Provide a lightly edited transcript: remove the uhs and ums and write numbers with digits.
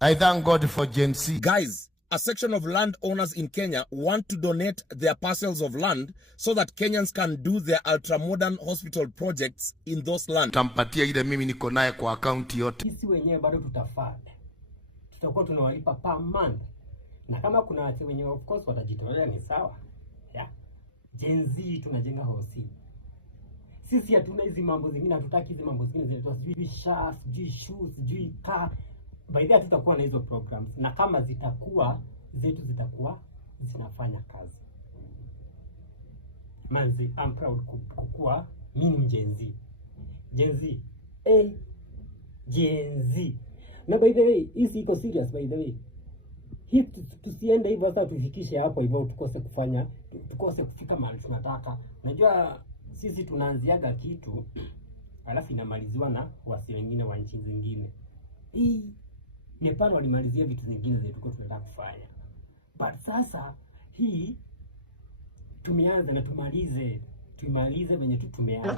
I thank God for Gen Z. Guys, a section of landowners in Kenya want to donate their parcels of land so that Kenyans can do their ultra-modern hospital projects in those lands. Tampatia ile mimi niko naye kwa account yote. Sisi wenyewe bado tutafanya. Tutakuwa tunawalipa per month. Na kama kuna watu wenyewe of course watajitolea ni sawa. Yeah. Gen Z tunajenga hosi. Sisi hatuna hizi mambo zingine, hatutaki hizi mambo zingine zetu. Sijui shoes, sijui shoes, sijui car. By the way tutakuwa na hizo programs. Na kama zitakuwa zetu zitakuwa zinafanya kazi. Manzi, I'm proud kukua mimi Gen Z. Gen Z. Gen Z. Na by the way, hii iko serious by the way. Hii tusiende hivyo sasa tufikishe hapo hivyo tukose kufika mahali tunataka. Unajua sisi tunaanziaga kitu alafu inamaliziwa na wasi wengine wa nchi zingine. Hii Nepal walimalizia vitu zingine zetu kwa tunataka kufanya. But sasa hii tumeanza na tumalize venye tu tumeanza.